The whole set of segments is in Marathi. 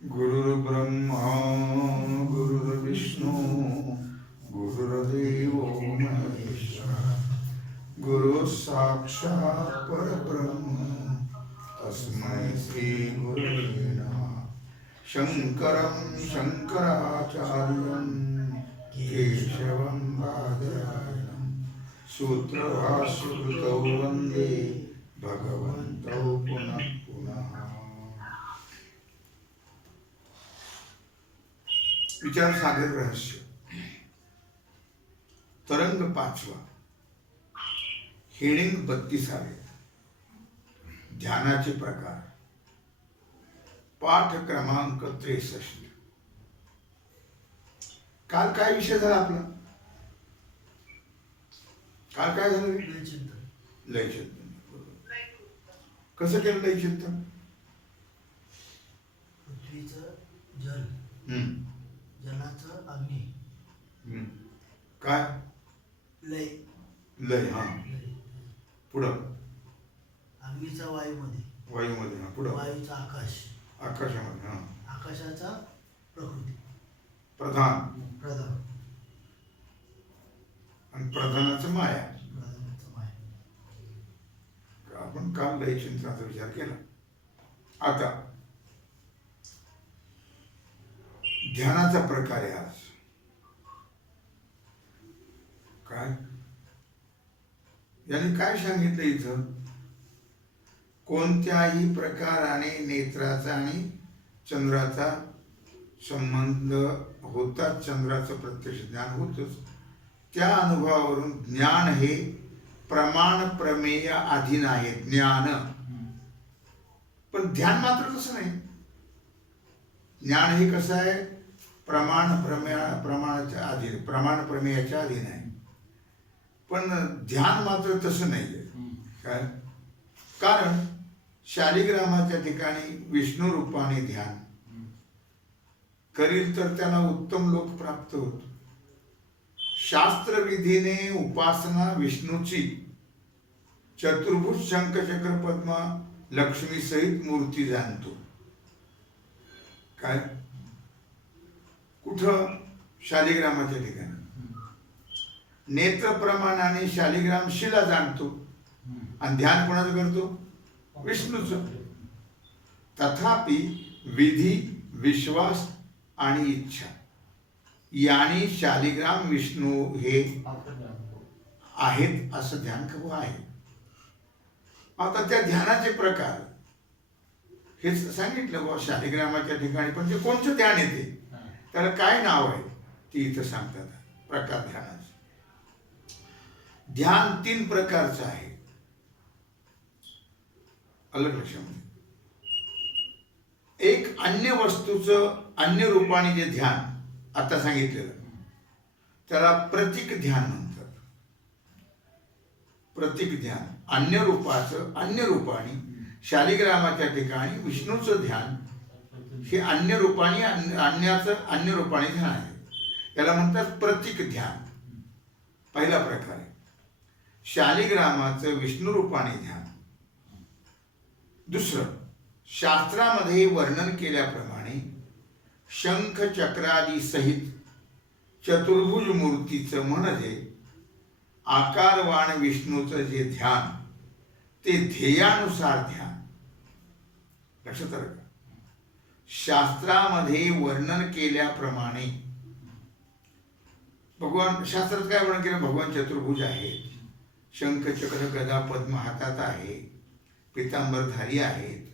गुरुर्ब्रह्मा गुरुर्विष्णू गुरुर्देव महेश्वरा गुरु साक्षात् परब्रह्म तस्मै श्री गुरुवे नमः। शंकरं शंकराचार्यं केशवं बादरायणं सूत्रभाष्यकृतौ वन्दे भगवन्तौ पुनः पुनः। विचार सागर रहस्य तरंग 5वा हेडिंग 32 ध्यानाचे प्रकार पाठ क्रमांक 63। काल काय विषय झाला आपला? काल काय झालं? लय चिंतन। कसं केलं लय चिंतन? पृथ्वीचं जल, जलाचं अग्नी, काय लय लय हा पुढं अग्नीचा वायूमध्ये, वायूमध्ये हा पुढं वायूचा आकाश, आकाशामध्ये हा आकाशाचा प्रकृती, प्रधान प्रधान, आणि प्रधानाचं माया। प्रधानाचं माया। आपण काल लय चिंतनाचा विचार केला। आता ध्यानाचा प्रकार आहे आज। काय याने काय सांगितलं इथं? कोणत्याही प्रकाराने नेत्राचा आणि चंद्राचा संबंध होताच, चंद्राचं प्रत्यक्ष ज्ञान होतच। त्या अनुभवावरून ज्ञान हे प्रमाण प्रमेय अधीन आहे ज्ञान, पण ध्यान मात्र तसं नाही। ज्ञान हे कसं आहे? प्रमाणाच्या अधीन, प्रमाण प्रमेयाच्या अधीन आहे, पण ध्यान मात्र तसं नाही आहे। काय कारण? शालिग्रामाच्या ठिकाणी विष्णू रूपाने ध्यान करील तर त्याला उत्तम लोक प्राप्त होत। शास्त्रविधीने उपासना विष्णूची चतुर्भुज शंखचक्र पद्मा लक्ष्मी सहित मूर्ती जाणतो। काय कुठं? शालिग्रामाच्या ठिकाणी नेत्र प्रमाणाने शालिग्राम शिला जाणतो आणि ध्यान कोणाचं करतो? विष्णूचं। तथापि विधी, विश्वास आणि इच्छा यानी शालिग्राम विष्णू हे आहेत असं ध्यान खवं आहे। आता त्या ध्यानाचे प्रकार हेच सांगितलं बुवा, शालिग्रामाच्या ठिकाणी, पण ते कोणतं ध्यान येते, त्याला काय नाव आहे ते इथं सांगतात। प्रकार ध्यानाचे ध्यान 3 प्रकारचं आहे। अलग लक्षामध्ये एक अन्य वस्तूचं अन्य रूपाने जे ध्यान आता सांगितलेलं त्याला प्रतीक ध्यान म्हणतात। प्रतीक ध्यान अन्य रूपाचं अन्य रूपाने शालिग्रामाच्या ठिकाणी विष्णूचं ध्यान हे अन्य रूपाने अन्याचं अन्य रूपाने ध्यान आहे, याला म्हणतात प्रतीक ध्यान। पहिला प्रकार आहे शालिग्रामाचं विष्णू रूपाने ध्यान। दुसरं, शास्त्रामध्ये वर्णन केल्याप्रमाणे शंख चक्रादी सहित चतुर्भुज मूर्तीचं म्हणजे आकारवान विष्णूचं जे ध्यान ते ध्येयानुसार ध्यान। लक्षात आलं का? शास्त्रामध्ये वर्णन केल्याप्रमाणे भगवान, शास्त्रात काय वर्णन केलं? भगवान चतुर्भुज आहेत, शंख चक्र गदा पद्म हातात आहे, पितांबरधारी आहेत,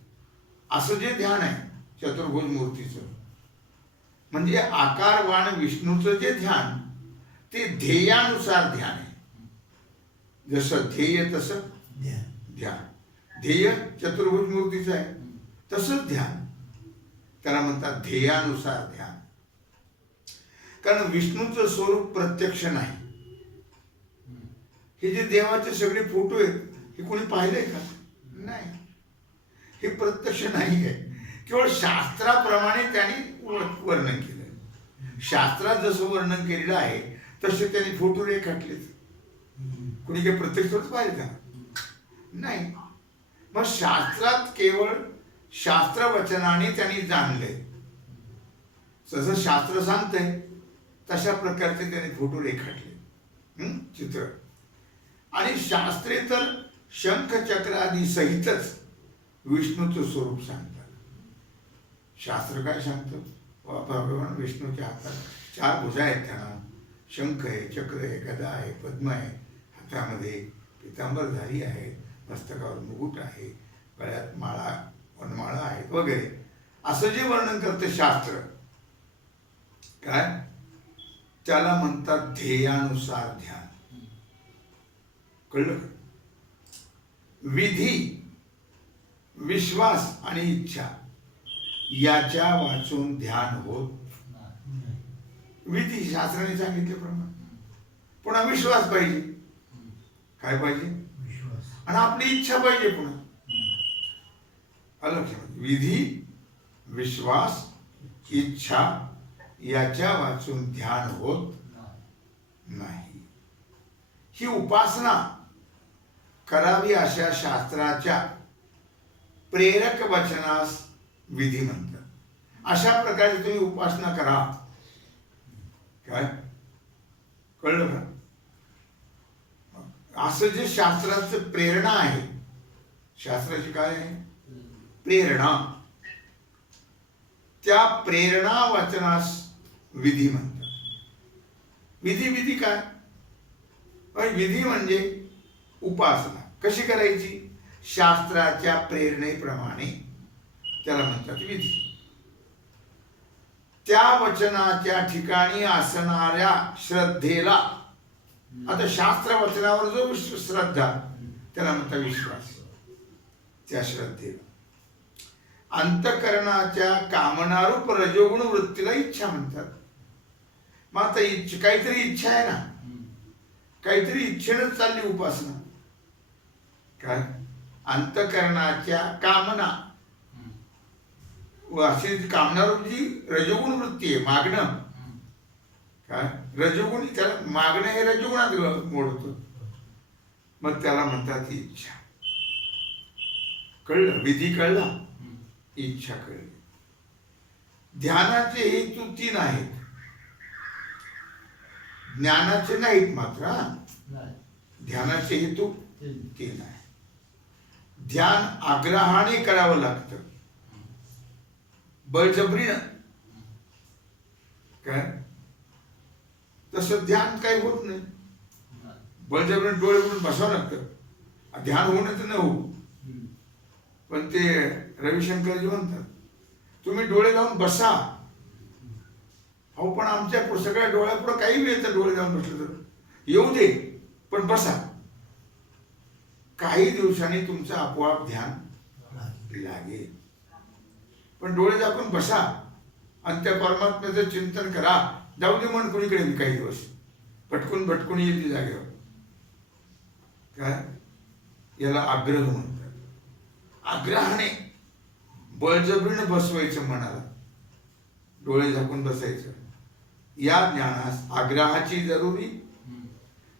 असं जे ध्येय आहे चतुर्भुज मूर्तीचं, म्हणजे आकारवान विष्णूचं जे ध्यान ते ध्येयानुसार ध्यान आहे। जसं ध्येय तसं ध्यान। ध्येय चतुर्भुज मूर्तीचं आहे, तसंच ध्यान, त्याला म्हणतात ध्येयानुसार ध्यान। कारण विष्णूचं स्वरूप प्रत्यक्ष नाही। हे जे देवाचे सगळे फोटो आहेत हे कोणी पाहिलंय का? नाही, हे प्रत्यक्ष नाही आहे, केवळ शास्त्राप्रमाणे त्यांनी वर्णन केलं। शास्त्रात जसं वर्णन केलेलं आहे तसे त्यांनी फोटो रेखाटले। कोणी काही प्रत्यक्षच पाहिजे का? नाही। मग शास्त्रात केवळ शास्त्रवचनाने त्यांनी जाणले, जसं शास्त्र सांगतंय तशा प्रकारचे त्याने फोटो रेखाटले, चित्र. आणि शास्त्रे तर शंख चक्र आदी सहितच विष्णूचं स्वरूप सांगतात. शास्त्र काय सांगतं? भगवान विष्णूच्या हातात 4 भुजा आहेत, त्यांना शंख आहे, चक्र आहे, गदा आहे, पद्म आहे, हातामध्ये पितांबरधारी आहे, मस्तकावर मुकुट आहे, गळ्यात माळा वनमाळा आहेत वगैरे, असं जे वर्णन करतं शास्त्र, काय त्याला म्हणतात ध्येयानुसार ध्यान. कळलं? विधी, विश्वास आणि इच्छा याच्या वाचून ध्यान होत. विधी शास्त्राने सांगितल्याप्रमाणे. पुन्हा विश्वास पाहिजे. काय पाहिजे? विश्वास. आणि आपली इच्छा पाहिजे. पुन्हा अलग विधी, विश्वास, इच्छा याच्या वाचून ध्यान होत नाही. ही उपासना करावी अशा शास्त्राच्या प्रेरक वचनास विधी म्हणतात. अशा प्रकारे तुम्ही उपासना करा. काय कळलं का? असं जे शास्त्राचं प्रेरणा आहे, शास्त्राची काय आहे? प्रेरणा. त्या प्रेरणा वचनास विधी म्हणतात. विधी काय? विधी म्हणजे उपासना कशी करायची? शास्त्राच्या प्रेरणेप्रमाणे त्याला म्हणतात विधी. त्या वचनाच्या ठिकाणी असणाऱ्या श्रद्धेला, आता शास्त्र वचनावर जो श्रद्धा त्याला म्हणतात विश्वास. त्या श्रद्धेला अंतःकरणाच्या कामनारूप रजोगुण वृत्तीला इच्छा म्हणतात. मग आता काहीतरी इच्छा आहे ना, काहीतरी इच्छेनच चालली उपासना. काय? अंतःकरणाच्या कामना, अशी कामनारूप जी रजोगुण वृत्ती आहे, मागणं. काय? रजोगुण, त्याला मागणं हे रजोगुणात मोडतं. मग त्याला म्हणतात इच्छा. कळलं? विधी कळला, इच्छा कळली. ध्यानाचे हेतू 3 आहेत. ज्ञानाचे नाहीत मात्र. ध्यानाचे हेतू 3 आहे. ध्यान आग्रहाने करावं लागतं, बळजबरीनं. काय? तसं ध्यान काही होत नाही. बळजबरीने डोळे उघडून बसावं लागतं. ध्यान होणं तर न होऊ, पण ते रविशंकरजी म्हणतात तुम्ही डोळे लावून बसा. हो, पण आमच्या सगळ्या डोळ्यापुढं काही वेळ तर डोळे लावून बसलं तर येऊ दे, पण बसा. काही दिवसांनी तुमचं आपोआप ध्यान लागेल. पण डोळे झाकून बसा आणि त्या परमात्म्याचं चिंतन करा. जाऊ दे मन कुणीकडे काही दिवस, भटकून येईल ती जागेवर. काय? याला आग्रह म्हणतात. आग्रहाने बळजबरीने बसवायचं मनाला, डोळे झाकून बसायचं. या ज्ञानास आग्रहाची जरुरी.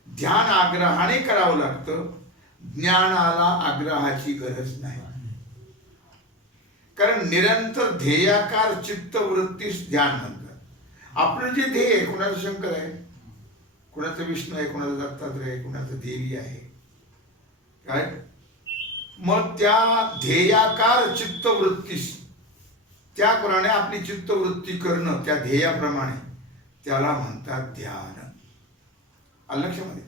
ध्यान आग्रहाने करावं लागतं, ज्ञानाला आग्रहाची गरज नाही. कारण निरंतर ध्येयाकार चित्तवृत्तीस ध्यान म्हणतात. आपलं जे ध्येय आहे, कुणाचं शंकर आहे, कुणाचं विष्णू आहे, कुणाचं दत्तात्रय आहे, कुणाचं देवी आहे. काय? मग त्या ध्येयाकार चित्तवृत्तीस, त्याप्रमाणे आपली चित्तवृत्ती करणं, त्या ध्येयाप्रमाणे, त्याला म्हणतात ध्यान. आलं लक्षामध्ये?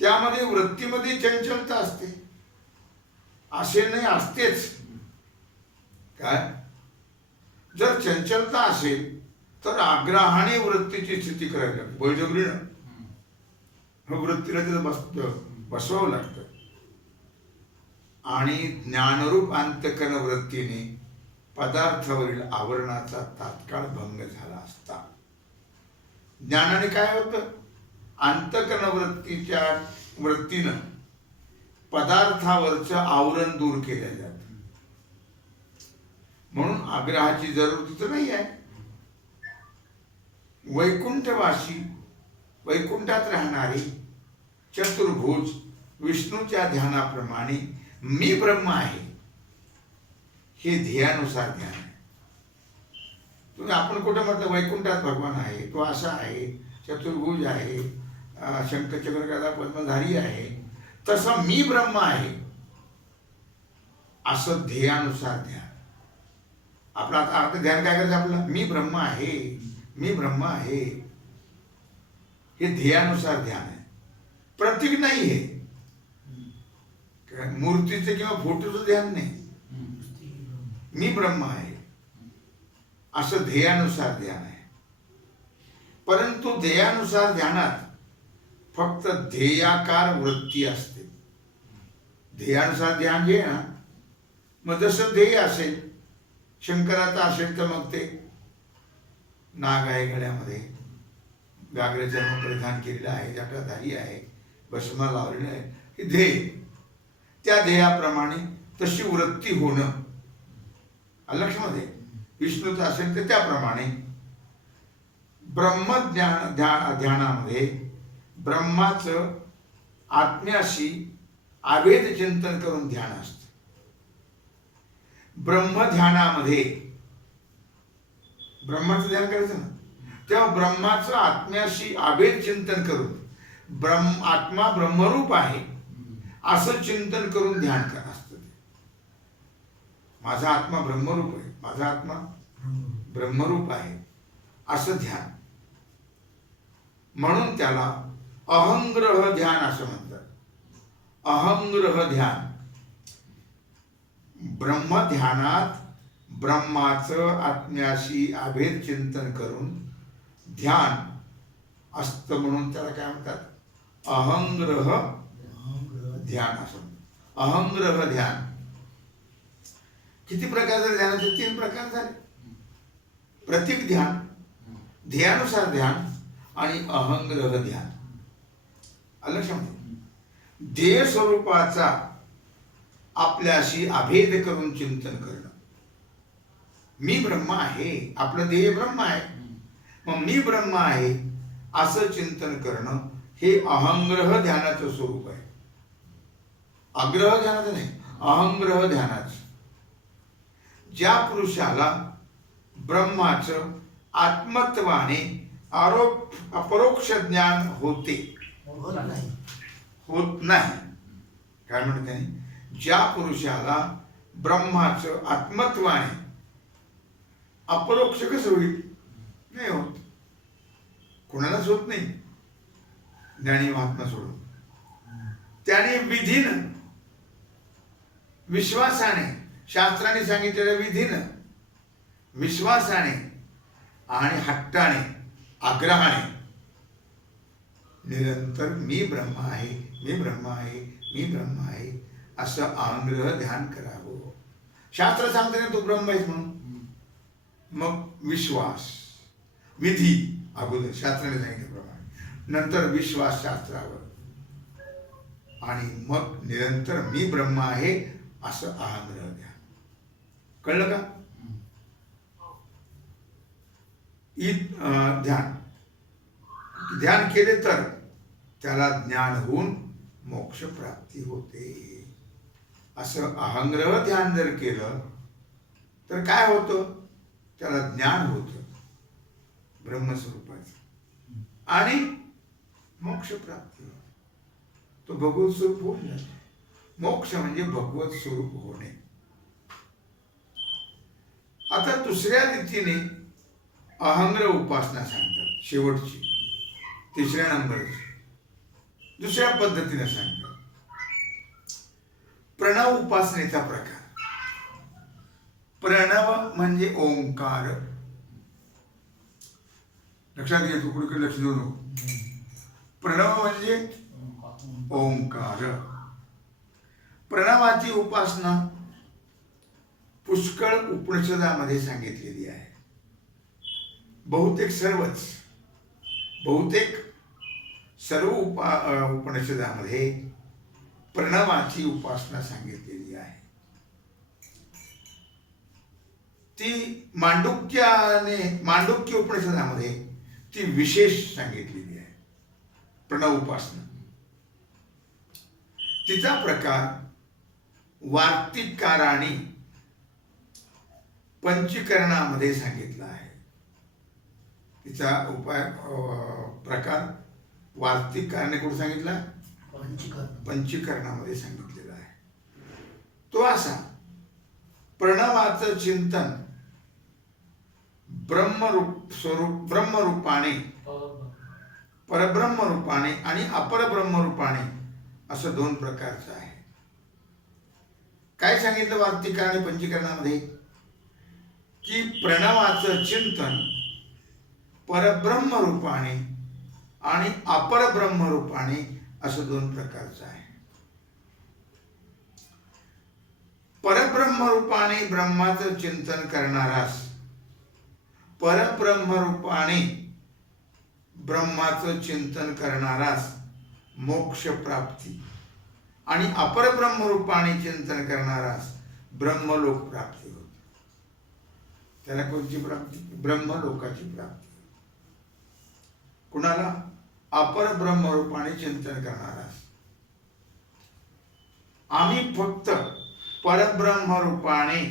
त्यामध्ये वृत्तीमध्ये चंचलता असते, असे नाही, असतेच. काय? जर चंचलता असेल तर आग्रहाने वृत्तीची स्थिती करावी लागते, बळजबरीनं. वृत्तीला तिथं बसवावं लागतं. आणि ज्ञानरूप अंतःकरण वृत्तीने पदार्थावरील आवरणाचा तात्काळ भंग झाला असता. ज्ञानाने काय होतं? अंतःकरण वृत्तीनं पदार्थावरचं आवरण दूर केलं जातं. म्हणून आग्रहाची जरूर तर नाही आहे. वैकुंठवासी, वैकुंठात राहणारे चतुर्भुज विष्णूच्या ध्यानाप्रमाणे मी ब्रह्म आहे, हे ध्येयानुसार ध्यान आहे. तुम्ही आपण कुठं म्हटलं वैकुंठात भगवान आहे, तो असा आहे, चतुर्भुज आहे, शंख चक्र गदा पद्मधारी आहे, तसं मी ब्रह्म आहे असं ध्येयानुसार ध्यान. आपला आता ध्यान काय करायचं आपलं? मी ब्रह्म आहे, मी ब्रह्म आहे, हे ध्येयानुसार ध्यान आहे. प्रतीक नाही हे, मूर्तीचं किंवा फोटोचं ध्यान नाही. मी ब्रह्म आहे असं ध्येयानुसार ध्यान आहे. परंतु ध्येयानुसार ध्यानात फक्त ध्येयाकार वृत्ती असते. ध्येयानुसार ध्यान जे आहे ना, मग जसं ध्येय असेल, शंकराचं असेल तर मग ते नाग आहे, गळ्यामध्ये गागरे चर्म परिधान केलेलं आहे, जटाधारी आहे, भस्म लावलेलं आहे, हे ध्येय. त्या ध्येयाप्रमाणे तशी वृत्ती होणं लक्षामध्ये. विष्णूचं असेल तर त्याप्रमाणे ब्रह्मज्ञान ध्यानामध्ये ब्रह्माचं आत्म्याशी अभेद चिंतन करून ध्यान असतं. ब्रह्मध्यानामध्ये ब्रह्माचं ध्यान करायचं ना, तेव्हा ब्रह्माचं आत्म्याशी अभेद चिंतन करून आत्मा ब्रह्मरूप आहे असं चिंतन करून ध्यान करत असतं. माझा आत्मा ब्रह्मरूप आहे, माझा आत्मा ब्रह्मरूप आहे असं ध्यान. म्हणून त्याला अहंग्रह ध्यान असं म्हणतात. अहंग्रह ध्यान. ब्रह्मध्यानात ब्रह्माचं आत्म्याशी अभेद चिंतन करून ध्यान असतं, म्हणून त्याला काय म्हणतात? अहंग्रह ध्यान असं. अहंग्रह ध्यान. किती प्रकार झाले ध्यानाचे? 3 प्रकार झाले. प्रतीक ध्यान, ध्येयानुसार ध्यान आणि अहंग्रह ध्यान. लक्षामध्ये ध्येय स्वरूपाचा आपल्याशी अभेद करून चिंतन करणं. मी ब्रह्म आहे, आपलं ध्येय ब्रह्म आहे, मग मी ब्रह्म आहे असं चिंतन करणं हे अहंग्रह ध्यानाचं स्वरूप आहे. अग्रह ध्यानाचं नाही, अहंग्रह ध्यानाचं. ज्या पुरुषाला ब्रह्माचं आत्मत्वाने अपरोक्ष ज्ञान होते, होत नाही, काय म्हणते, ज्या पुरुषाला ब्रह्माचं आत्मत्वाने अपरोक्ष कसं होईल? नाही होत, कोणालाच होत नाही, ज्ञानी महात्मा सोडून. त्याने विधीनं, विश्वासाने, शास्त्राने सांगितलेल्या विधीनं, विश्वासाने आणि हट्टाने, आग्रहाने निरंतर मी ब्रह्म आहे, मी ब्रह्म आहे, मी ब्रह्म आहे असं अहंग्रह ध्यान करावं. शास्त्र सांगते ना तू ब्रह्म आहेस म्हणून. मग विश्वास, विधी अगोदर शास्त्राने सांगितल्याप्रमाणे, नंतर विश्वास शास्त्रावर, आणि मग निरंतर मी ब्रह्म आहे असं अहंग्रह ध्यान. कळलं का? ध्यान ध्यान केले तर त्याला ज्ञान होऊन मोक्ष प्राप्ती होते. असं अहंग्रह ध्यान जर केलं तर काय होतं? त्याला ज्ञान होतं ब्रह्मस्वरूपाचं आणि मोक्ष प्राप्ती होते. तो भगवत स्वरूप होऊन जातो. मोक्ष म्हणजे भगवत स्वरूप होणे. आता दुसऱ्या रीतीने अहंग्रह उपासना सांगतात, शेवटची 3ऱ्या नंबरची दुसऱ्या पद्धतीने सांगतात. प्रणव उपासनेचा प्रकार. प्रणव म्हणजे ओंकार. लक्षात घ्या, तू कुठे लक्ष देऊ नको. प्रणव म्हणजे ओंकार. प्रणवाची उपासना पुष्कळ उपनिषदामध्ये सांगितलेली आहे. बहुतेक सर्व उपनिषदामध्ये प्रणवाची उपासना सांगितलेली आहे. ती मांडुक्य उपनिषदामध्ये ती विशेष सांगितलेली आहे, प्रणव उपासना. तिचा प्रकार वार्तिकारांनी पंचीकरणामध्ये सांगितला आहे. तिचा उपाय प्रकार वार्तिक कारणे कुठे सांगितला? पंचीकरण. पंचीकरणामध्ये सांगितलेला आहे. तो असा, प्रणवाचं चिंतन ब्रह्मरूप स्वरूप ब्रह्मरूपाने, परब्रह्म रूपाने आणि अपरब्रह्म रूपाने असं दोन प्रकारचं आहे. काय सांगितलं वार्तिक आणि पंचीकरणामध्ये? की प्रणवाचं चिंतन परब्रह्म रूपाने आणि अपरब्रह्म रूपाने असं दोन प्रकारचं आहे. परब्रह्म रूपाने ब्रह्माचं चिंतन करणारास परब्रह्म रूपाने ब्रह्माचं चिंतन करणारास मोक्ष प्राप्ती आणि अपरब्रह्म रूपाने चिंतन करणारास ब्रह्मलोक प्राप्ती होते. त्याला कोणती प्राप्ती? ब्रह्मलोकाची प्राप्ती. कुणाला? अपरब्रह्म रूपाने चिंतन करणारास. आम्ही फक्त परब्रह्म रूपाने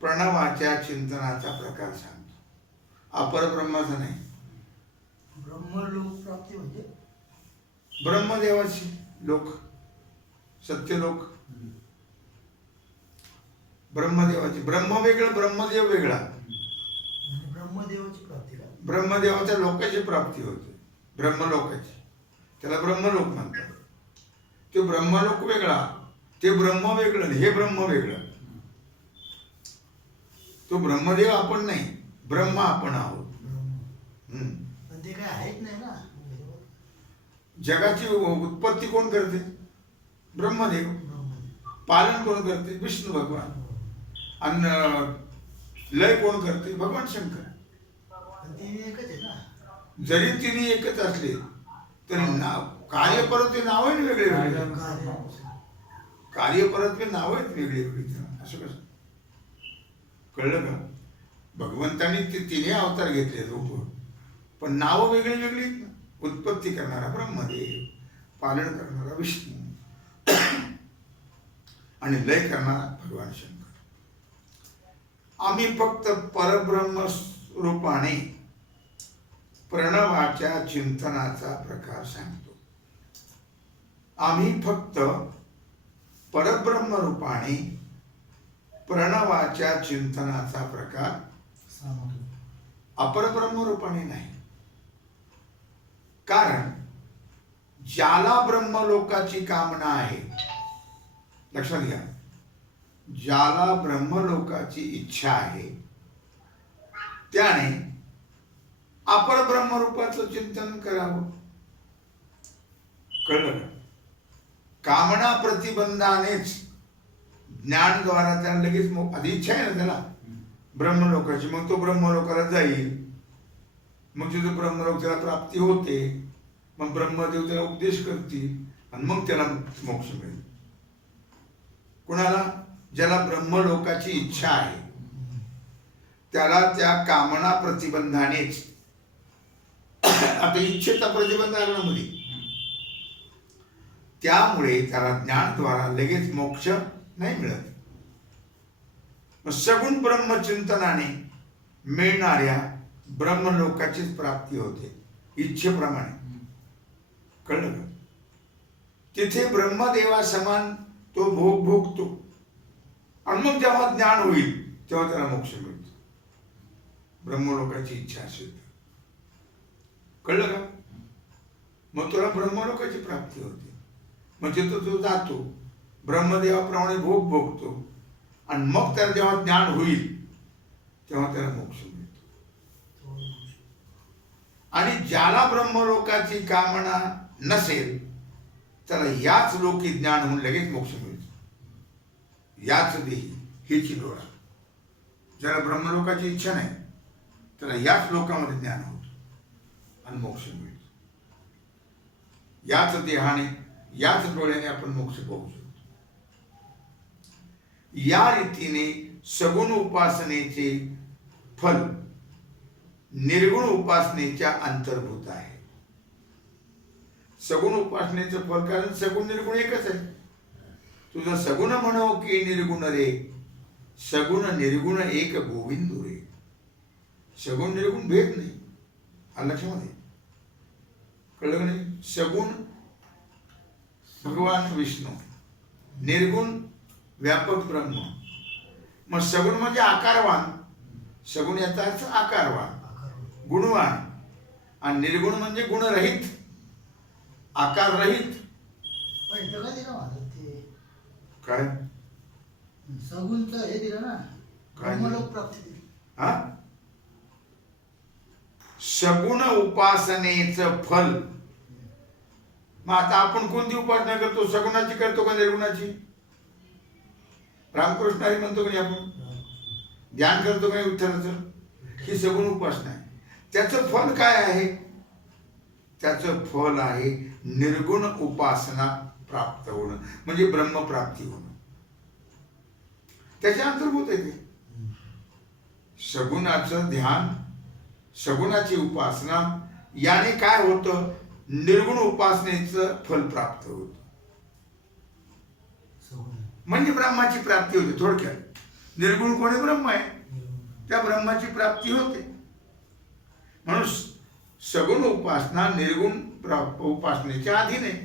प्रणवाच्या चिंतनाचा प्रकार सांगतो, अपरब्रह्माचा नाही. ब्रह्मलोक प्राप्ती म्हणजे ब्रह्मदेवाची लोक, सत्यलोक. ब्रह्मदेवाची, ब्रह्म वेगळं, ब्रह्मदेव वेगळा. म्हणजे ब्रह्मदेवाची प्राप्ती का? ब्रह्मदेवाच्या लोकाची प्राप्ती होते, ब्रह्मलोकाची. त्याला ब्रह्मलोक म्हणतात. ते ब्रह्मलोक वेगळा, ते ब्रह्म वेगळं, हे ब्रह्म वेगळं. तो ब्रह्मदेव आपण नाही, ब्रह्म आपण आहोत. पण ते काय आहेत नाही ना. जगाची उत्पत्ती कोण करते? ब्रह्मदेव. पालन कोण करते? विष्णू भगवान. आणि लय कोण करते? भगवान शंकर. एकच आहे ना. जरी तिन्ही एकच असले तरी नाव कार्य परत ते नाव आहे वेगळे वेगळे. कार्य परत ते नाव आहेत वेगळे वेगळे. असं कसं? कळलं का? भगवंतांनी ते तिन्ही अवतार घेतले रूप, पण नावं वेगळी वेगळी. उत्पत्ती करणारा ब्रह्मदेव, पालन करणारा विष्णू आणि लय करणारा भगवान शंकर. आम्ही फक्त परब्रह्म रूपाने प्रणवाच्या चिंतनाचा प्रकार सांगतो. आम्ही फक्त परब्रह्म रूपाने प्रणवाच्या चिंतनाचा प्रकार सांगतो, अपरब्रह्म रूपाने नाही. कारण ज्याला ब्रह्मलोकाची कामना आहे, लक्षात घ्या, ज्याला ब्रह्मलोकाची इच्छा आहे त्याने अपरब्रह्म रूपाचं चिंतन करावं. कळलं का? कामना प्रतिबंधानेच ज्ञानद्वारा त्याला लगेच आधी इच्छा आहे ना त्याला ब्रह्मलोकाची, मग तो ब्रह्मलोकाला जाईल, मग तिथं ब्रह्मलोक त्याला प्राप्ती होते, मग ब्रह्मदेव त्याला उपदेश करतील आणि मग त्याला मोक्ष मिळेल. कुणाला? ज्याला ब्रह्मलोकाची इच्छा आहे त्याला त्या कामना प्रतिबंधानेच, आता इच्छेचा प्रतिबंध आहे ना मध्ये, त्यामुळे त्याला ज्ञानद्वारा लगेच मोक्ष नाही मिळत. सगुण ब्रह्मचिंतनाने मिळणाऱ्या ब्रह्मलोकाचीच प्राप्ती होते इच्छेप्रमाणे. कळलं का? तिथे ब्रह्मदेवा समान तो भोग भोगतो आणि मग जेव्हा ज्ञान होईल तेव्हा त्याला मोक्ष मिळतो, ब्रह्मलोकाची इच्छा असेल तर. कळलं का? मग तुला ब्रह्मलोकाची प्राप्ती होते. म्हणजे तो जातो ब्रह्मदेवाप्रमाणे भोग भोगतो आणि मग त्याला जेव्हा ज्ञान होईल तेव्हा त्याला मोक्ष मिळतो. आणि ज्याला ब्रह्मलोकाची कामना नसेल त्याला याच लोकी ज्ञान होऊन लगेच मोक्ष मिळतो. याच देही हेची डोळा. ज्याला ब्रह्मलोकाची इच्छा नाही त्याला याच लोकामध्ये ज्ञान होतं आणि मोक्ष मिळतो. याच देहाने याच डोळ्याने आपण मोक्ष पाहू शकतो. या रीतीने सगुण उपासनेचे फल निर्गुण उपासनेच्या अंतर्भूत आहे. सगुण उपासनेचं फल, कारण सगुण निर्गुण एकच आहे. तुझं सगुण म्हणो की निर्गुण रे, सगुण निर्गुण एक गोविंदू रे. सगुण निर्गुण भेद नाही. आलं लक्षामध्ये? कळलं का नाही? सगुण भगवान विष्णू, निर्गुण व्यापक ब्रह्म. मग सगुण म्हणजे आकारवान, सगुण याचा अर्थ आकारवान, आकार गुणवान. आणि निर्गुण म्हणजे गुणरहित, आकाररहित. पण इथं काय दिलं माझं ते काय सगुणचं हे दिलं ना, काय दिलं? ब्रह्मलोक प्राप्ती दिली. हा? सगुण उपासनेचं फल. मग आता आपण कोणती उपासना करतो? सगुणाची करतो का निर्गुणाची? रामकृष्ण हरी म्हणतो का नाही आपण? ध्यान करतो का नाही विठ्ठलाचं? ही सगुण उपासना आहे. त्याचं फल काय आहे? त्याचं फल आहे निर्गुण उपासना प्राप्त होणं, म्हणजे ब्रह्मप्राप्ती होणं. त्याच्या अंतर्भूत आहे ते. सगुणाचं ध्यान, सगुणाची उपासना याने काय होतं? निर्गुण उपासनेचं फल प्राप्त होतं, सगुण म्हणजे ब्रह्माची प्राप्ती होते. थोडक्यात निर्गुण कोणी? ब्रह्म आहे, त्या ब्रह्माची प्राप्ती होते. म्हणून सगुण उपासना निर्गुण उपासनेच्या अधीन आहे,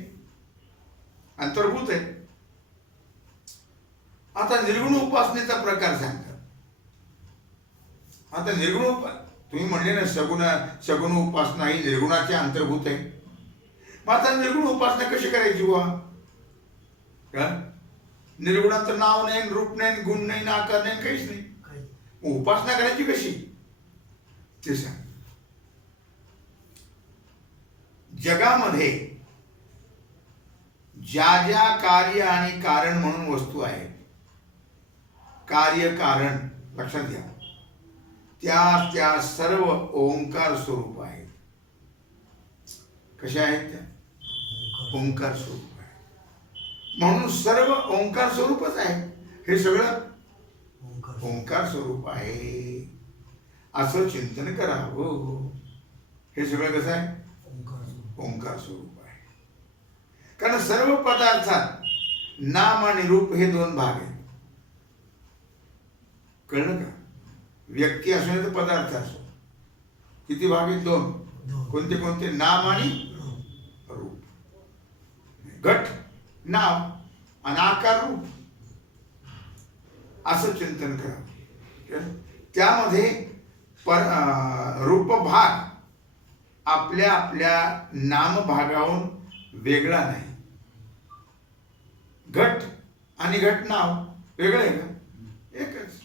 अंतर्भूत आहे. आता निर्गुण उपासनेचा प्रकार सांगतात. आता निर्गुण तुम्ही म्हणले ना सगुण उपासना ही निर्गुणाच्या अंतर्भूत आहे. मग आता निर्गुण उपासना कशी करायची बुवा? निर्गुणाचं नाव नाही, रूप नाही, गुण नाही, आकार नाही, काहीच नाही. काही मग उपासना करायची कशी ते सांग. जगामध्ये ज्या ज्या कार्य आणि कारण म्हणून वस्तू आहेत, कार्य कारण लक्षात घ्या, त्या त्या सर्व ओंकार स्वरूप आहेत. कशा आहेत त्या? ओंकार स्वरूप आहे. म्हणून सर्व ओंकार स्वरूपच आहे. हे सगळं ओंकार स्वरूप आहे असं चिंतन करावं. हे सगळं कसं आहे? ओंकार स्वरूप आहे. कारण सर्व पदार्थात नाम आणि रूप हे दोन भाग आहेत. कळलं का? व्यक्ती असो नाही तर पदार्थ असो, किती भाग आहेत? दोन. कोणते कोणते? नाम आणि रूप. घट नाव आणि आकार रूप, असं चिंतन करावं. त्यामध्ये रूप भाग आपल्या आपल्या नाम भागाहून वेगळा नाही. घट आणि घट नाव वेगळं आहे का? एकच.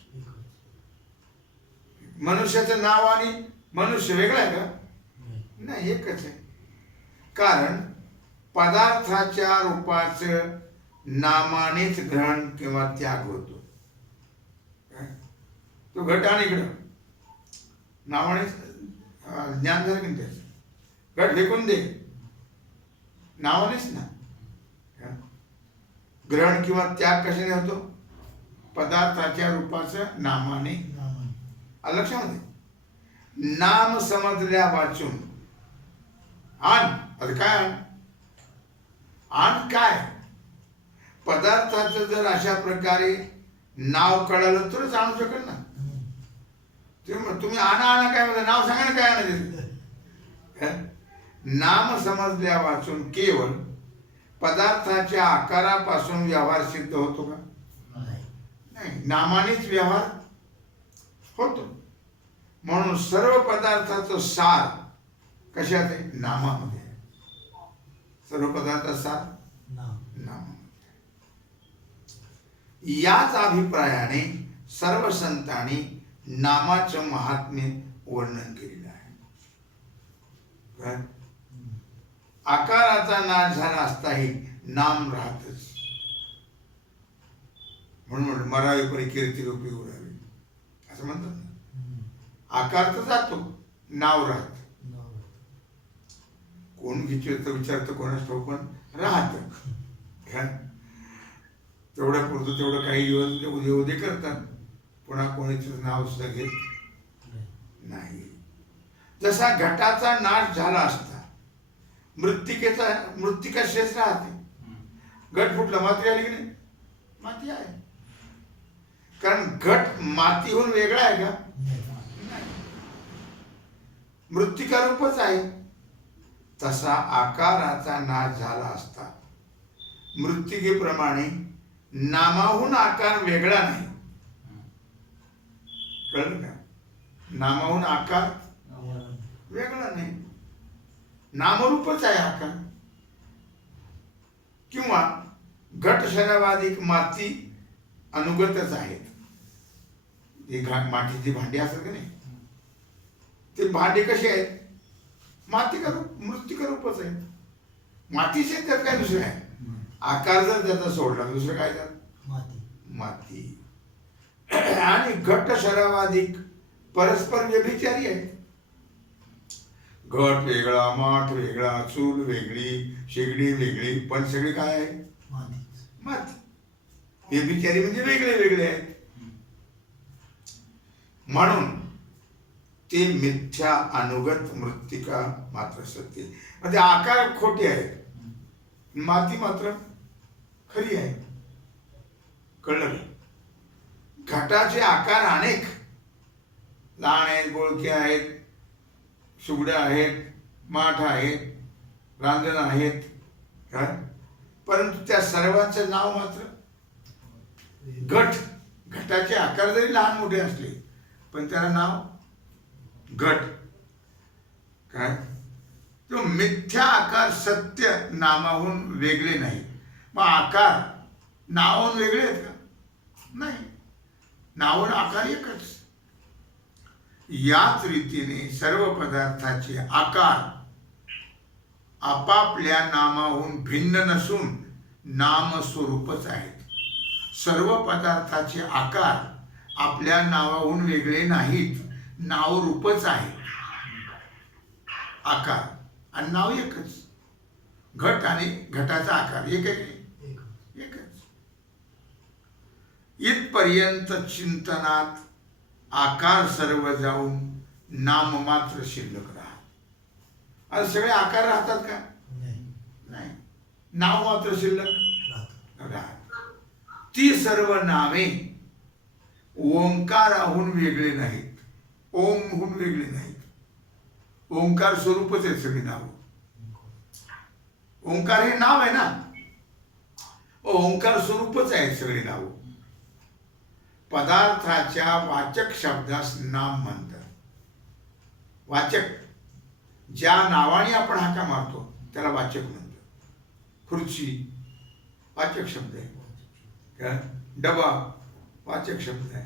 मनुष्याचं नाव आणि मनुष्य वेगळं आहे का? नाही, एकच आहे. कारण पदार्थाच्या रूपाचं नामानेच ग्रहण किंवा त्याग होतो. तो घट आणि इकडं नावानेच ज्ञान झालं की त्याचं. घट फेकून दे, नावानेच ना. ग्रहण किंवा त्याग कशाने होतो? पदार्थाच्या रूपाचं नामाने. लक्षामध्ये नाम समजल्या वाचून आण. आता काय आण? आण काय? पदार्थाचं जर अशा प्रकारे नाव कळालं तरच आणू शकेल ना. तुम्ही आणा आणा काय म्हणता? नाव सांगा ना काय आणायचं. नाम समजल्या वाचून केवळ पदार्थाच्या आकारापासून व्यवहार सिद्ध होतो का? नाही, नामानेच व्यवहार होतो. म्हणून सर्व पदार्थाचं सार कशात आहे? नामामध्ये आहे. सर्व पदार्थाचा सार नामामध्ये. याच अभिप्रायाने सर्व संतांनी नामाचं महात्म्य वर्णन केलेलं आहे. आकाराचा नाश झाला असताही नाम राहतच. म्हणून मरावी परी कीर्ती रूपी उरावी असं म्हणतात ना. आकार तर जातो, नाव राहत. कोण विचारतं कोणाच ठाऊक, पण राहत. तेवढ्या पुरतं तेवढं काही दिवस उदे करतात, पुन्हा कोणीच नाव सुद्धा घेत नाही. जसा घटाचा नाश झाला असता मृत्तिका शेष राहते. घट फुटला, माती आली की नाही? माती आहे. कारण घट मातीहून वेगळा आहे का? मृत्तिका रूपच आहे. तसा आकाराचा नाश झाला असता मृत्तिकेप्रमाणे नामाहून आकार वेगळा नाही. कळलं का? नामाहून आकार वेगळा नाही, नामरूपच आहे आकार. किंवा घट शरावाधिक माती अनुगतच आहेत. ही मातीची भांडी असतात की नाही, ते भांडे कसे आहेत? मातीका रूप, मृत्तिका रूपच आहेत. मातीचे त्यात काय दुसरं आहे? आकार जर त्याचा सोडला दुसरं काय त्यात? माती. आणि घट शरावाधिक परस्पर व्यभिचारी आहेत. घट वेगळा, माठ वेगळा, चूल वेगळी, शेगडी वेगळी, पण सगळे काय आहे? माती. व्यभिचारी म्हणजे वेगळे वेगळे आहेत. म्हणून ते मिथ्या अनुगत मृत्तिका मात्र सत्य. म्हणजे आकार खोटे आहेत, माती मात्र खरी आहे. कळलं का? घटाचे आकार अनेक, लहान आहेत, बोळके आहेत, सुगड्या आहेत, माठ आहेत, रांजण आहेत, परंतु त्या सर्वांचं नाव मात्र घट. घटाचे आकार जरी लहान मोठे असले पण त्याला नाव घट. काय? तो मिथ्या आकार सत्य नामाहून वेगळे नाही. मग आकार नावाहून वेगळे आहेत का? नाही, नावाहून आकार एकच. याच रीतीने सर्व पदार्थाचे आकार आपापल्या नामाहून भिन्न नसून नामस्वरूपच आहेत. सर्व पदार्थाचे आकार आपल्या नावाहून वेगळे नाहीत, नावरूपच आहे. आकार आणि नाव एकच. घट आणि घटाचा आकार एक आहे, एकच. इथपर्यंत चिंतनात आकार सर्व जाऊन नाम मात्र शिल्लक राहत. आणि सगळे आकार राहतात का? नाही, नाव मात्र शिल्लक राहत. ती सर्व नामे ओंकाराहून वेगळे नाहीत, ओमहून वेगळे नाहीत. ओंकार स्वरूपच आहेत सगळी नाव. ओंकार हे नाव आहे ना, ओंकार स्वरूपच आहेत सगळी नाव. पदार्थाच्या वाचक शब्दास नाम म्हणतात. वाचक, ज्या नावाने आपण हाका मारतो त्याला वाचक म्हणतात. खुर्ची वाचक शब्द आहे. काय? डबा वाचक शब्द आहे.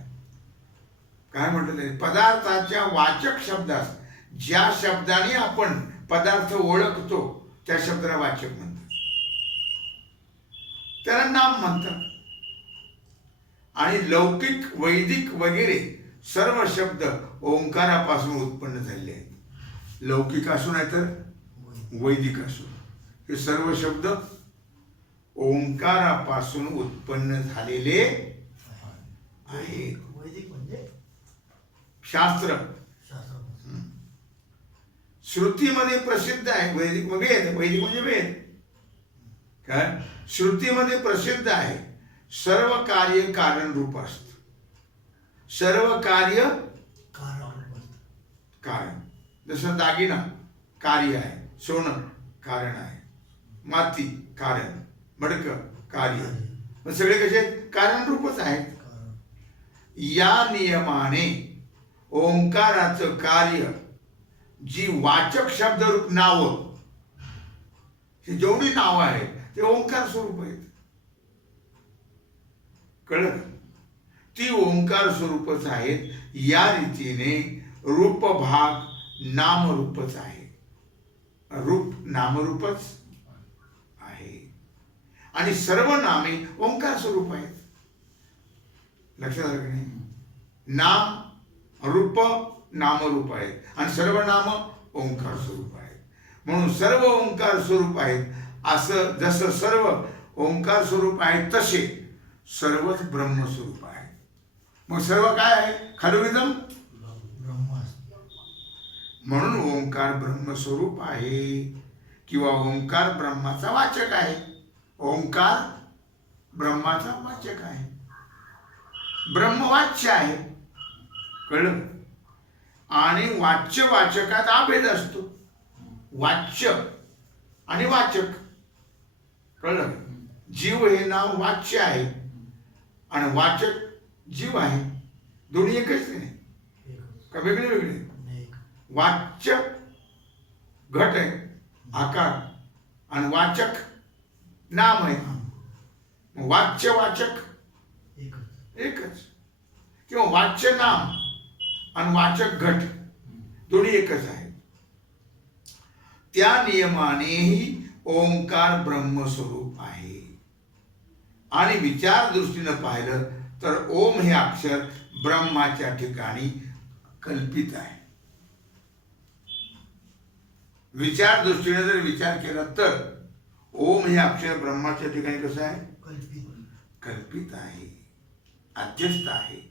काय म्हणतात ते? पदार्थाच्या वाचक शब्दास, ज्या शब्दाने आपण पदार्थ ओळखतो त्या शब्दाला वाचक म्हणतात, त्याला नाम म्हणतात. आणि लौकिक, वैदिक वगैरे सर्व शब्द ओंकारापासून उत्पन्न झालेले आहेत. लौकिक असू नाही तर वैदिक असू, हे सर्व शब्द ओंकारापासून उत्पन्न झालेले आहेत. वैदिक म्हणजे शास्त्र. श्रुतीमध्ये प्रसिद्ध आहे. वैदिक म्हणजे वेद, वैदिक म्हणजे वेद. काय? श्रुतीमध्ये प्रसिद्ध आहे. सर्व कार्य कारण रूप असत. सर्व कार्य कारण. जसं दागिना कार्य आहे, सोनं कारण आहे, माती कारण, मडकं कार्य. मग सगळे कसे आहेत? कारण रूपच आहेत. या नियमाने ओंकाराचं कार्य, जी वाचक शब्दरूप नाव, ही जेवढी नावं आहेत ते ओंकार स्वरूप आहेत. कळलं? ती ओंकार स्वरूपच आहेत. या रीतीने रूप भाग नामरूपच आहे. रूप नामरूपच आहे आणि सर्व नामे ओंकार स्वरूप आहेत. लक्षात आलं की नाही? नाम रूप नामरूप आहेत आणि सर्व नाम ओंकार स्वरूप आहेत. म्हणून सर्व ओंकार स्वरूप आहेत. असं जसं सर्व ओंकार स्वरूप आहेत तसे सर्वच ब्रह्मस्वरूप आहे. मग सर्व काय आहे? खलुइदम ब्रह्म. म्हणून ओंकार ब्रह्मस्वरूप आहे किंवा ओंकार ब्रह्माचा वाचक आहे. ओंकार ब्रह्माचा वाचक आहे, ब्रह्मवाच्य आहे. कळलं? आणि आणि वाच्य वाचकात हा भेद असतो. वाच्य आणि वाचक, कळलं? जीव हे नाव वाच्य आहे आणि वाचक जीव आहे. दोन्ही एकच नाही एकच. का वेगळे वेगळे? नाही. वाच्य घट आहे, आकार, आणि वाचक नाम आहे. मग वाच्य वाचक एकच. एकच, किंवा वाच्य नाम आणि वाचक घट दोन्ही एकच आहे. त्या नियमानेही ओंकार ब्रह्मस्वरूप आहे. आणि विचार दृष्टीनं पाहिलं तर ओम हे अक्षर ब्रह्माच्या ठिकाणी कल्पित आहे. विचार दृष्टीने जर विचार केला तर ओम हे अक्षर ब्रह्माच्या ठिकाणी कसं आहे? कल्पित. कल्पित आहे, अध्यस्त आहे.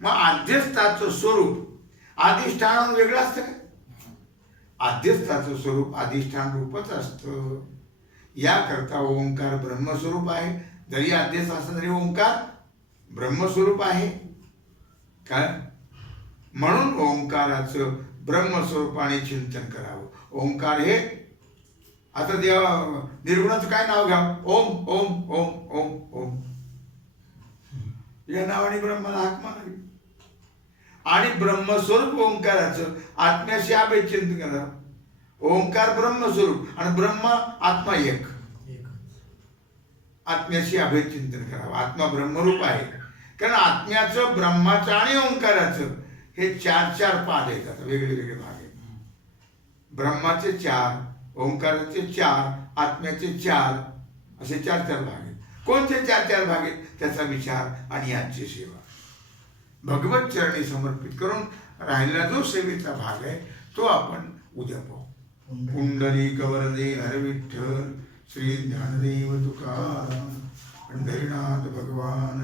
मग अध्यस्थाचं स्वरूप अधिष्ठान वेगळं असतं का? अध्यस्थाचं स्वरूप अधिष्ठान रूपच असतं. याकरता ओंकार ब्रह्मस्वरूप आहे. जरी अध्यस्त असलं तरी ओंकार ब्रह्मस्वरूप आहे. काय? म्हणून ओंकाराचं ब्रह्मस्वरूपाने चिंतन करावं. ओंकार हे आता देवा निर्गुणाचं काय नाव घ्या? ओम ओम ओम ओम ओम या नावाने ब्रह्माला हाक मारावी. आणि ब्रह्मस्वरूप ओंकाराचं आत्म्याशी अभेद चिंतन करावं. ओंकार ब्रह्मस्वरूप आणि ब्रह्म आत्मा एक. आत्म्याशी अभेद चिंतन करावं. आत्मा ब्रह्मरूप आहे. कारण आत्म्याचं, ब्रह्माचं आणि ओंकाराचं हे चार चार पाद आहेत, वेगळे वेगळे भाग आहेत. ब्रह्माचे 4, ओंकाराचे 4, आत्म्याचे 4, असे 4 4 भाग आहेत. कोणते 4 4 भाग आहेत? त्याचा विचार आणि यांची सेवा भगवत चरणी समर्पित करून राहिलेला जो सेवेचा भाग आहे तो आपण उद्या पाहू. पुंडलिक वरदे हर विठ्ठल, श्री ज्ञानदेव तुकाराम, पंढरीनाथ भगवान